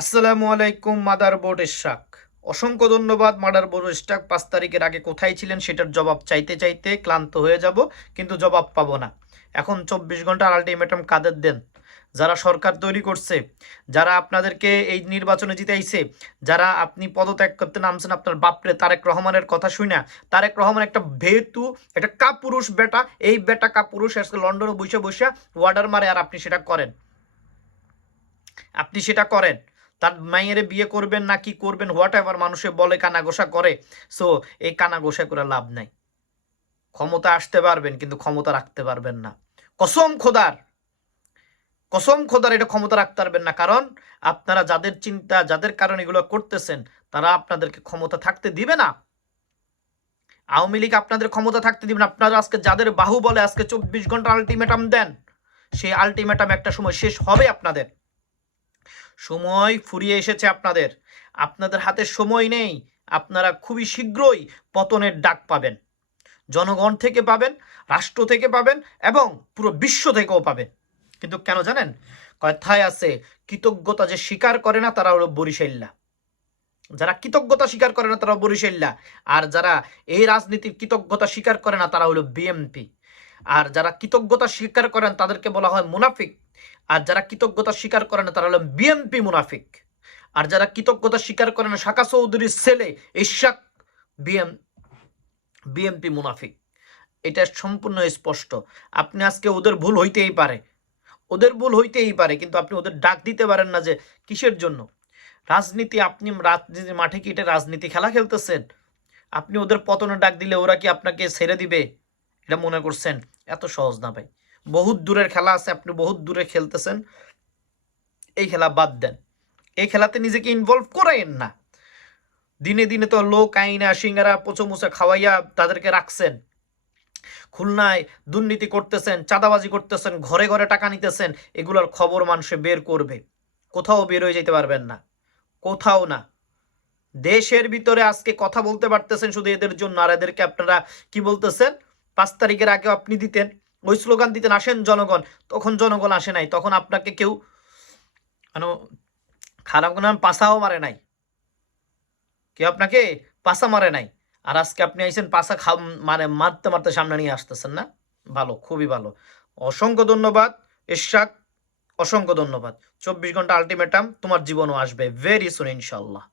আসসালামু আলাইকুম, mother board Ishaq অসংখ্য ধন্যবাদ, মাদার বোর্ড ইশাক পাঁচ তারিখের আগে কোথায় ছিলেন সেটার জবাব চাইতে চাইতে ক্লান্ত হয়ে যাব, কিন্তু জবাব পাবো না। এখন চব্বিশ ঘণ্টার আলটিমেটাম কাদের দেন? যারা সরকার তৈরি করছে, যারা আপনাদেরকে এই নির্বাচনে জিতাইছে, যারা আপনি পদত্যাগ করতে নামছেন আপনার বাপরে তারেক রহমানের কথা শুনে তারেক রহমান একটা ভেতু, একটা কাপুরুষ বেটা, এই বেটা কাপুরুষ আজকে লন্ডনে বসে বসে ওয়ার্ডার মারে আর আপনি সেটা করেন। আপনি সেটা করেন। তার মাইয়েরে বিয়ে করবেন না, কি করবেন হোয়াট এভার মানুষে বলে, কানাঘোষা করে সো এই কানাঘোষা করে লাভ নাই। ক্ষমতা আসতে পারবেন, কিন্তু ক্ষমতা রাখতে পারবেন না। কসম খোদার কসম খোদার এটা ক্ষমতা রাখতে পারবেন না, কারণ আপনারা যাদের চিন্তা, যাদের কারণে এগুলো করতেছেন, তারা আপনাদেরকে ক্ষমতা থাকতে দিবে না। আওয়ামী লীগ আপনাদের ক্ষমতা থাকতে দিবেন আপনারা আজকে যাদের বাহু বলে, আজকে চব্বিশ ঘণ্টা আলটিমেটাম দেন, সেই আলটিমেটাম একটা সময় শেষ হবে আপনাদের। সময় ফুরিয়ে এসেছে আপনাদের। আপনাদের হাতে সময় নেই। আপনারা খুবই শীঘ্রই পতনের ডাক পাবেন। জনগণ থেকে পাবেন, রাষ্ট্র থেকে পাবেন এবং পুরো বিশ্ব থেকেও পাবেন। কিন্তু কেন জানেন? কথায় আছে, কৃতজ্ঞতা যে স্বীকার করে না তারা হলো বরিশাল্লা যারা কৃতজ্ঞতা স্বীকার করে না তারা বরিশাল্লা আর যারা এই রাজনীতির কৃতজ্ঞতা স্বীকার করে না তারা হলো বিএমপি। আর যারা কৃতজ্ঞতা স্বীকার করেন, তাদেরকে বলা হয় মুনাফিক। আর যারা কৃতজ্ঞতা স্বীকার করে না তারা হলো বিএমপি মুনাফিক। আর যারা কৃতজ্ঞতা স্বীকার করে না শাকা চৌধুরীর ছেলে ইশাক বিএম বিএমপি মুনাফিক। এটা সম্পূর্ণ স্পষ্ট। আপনি আজকে ওদের ভুল হইতেই পারে। ওদের ভুল হইতেই পারে, কিন্তু আপনি ওদের ডাক দিতে পারেন না যে কিসের জন্য? রাজনীতি, আপনি রাজনীতি মাঠে কি এটা রাজনীতি খেলা খেলতেছেন? আপনি ওদের পতনে ডাক দিলে ওরা কি আপনাকে ছেড়ে দিবে? এটা মনে করছেন, এত সহজ না ভাই। বহুত দূরের খেলা আছে, আপনি বহুত দূরে খেলতেছেন, এই খেলা বাদ দেন। এই খেলাতে নিজেকে ইনভলভ করাইন না। দিনে দিনে তো লোক আইনা, সিঙ্গারা, পচমুচা খাওয়াইয়া তাদেরকে রাখছেন। খুলনায় দুর্নীতি করতেছেন, চাঁদাবাজি করতেছেন, ঘরে ঘরে টাকা নিতেছেন, এগুলোর খবর মানুষে বের করবে। কোথাও বের হয়ে যেতে পারবেন না। কোথাও না। দেশের ভিতরে আজকে কথা বলতে পারতেছেন শুধু এদের জন্য, আর এদেরকে আপনারা কি বলতেছেন? পাঁচ তারিখের আগে আপনি দিতেন, ওই স্লোগান দিতেন, আসেন জনগণ। তখন জনগণ আসে নাই, তখন আপনাকে কেউ মানে খারাপ কোনো পাশাও মারে নাই। কেউ আপনাকে পাশা মারে নাই। আর আজকে আপনি আইসেন পাশা খা মানে মারতে মারতে সামনে নিয়ে আসতেছেন না? ভালো, খুবই ভালো। অসংখ্য ধন্যবাদ ইশাক অসংখ্য ধন্যবাদ। চব্বিশ ঘণ্টা আলটিমেটাম তোমার জীবনও আসবে ভেরি সুন ইনশাল্লাহ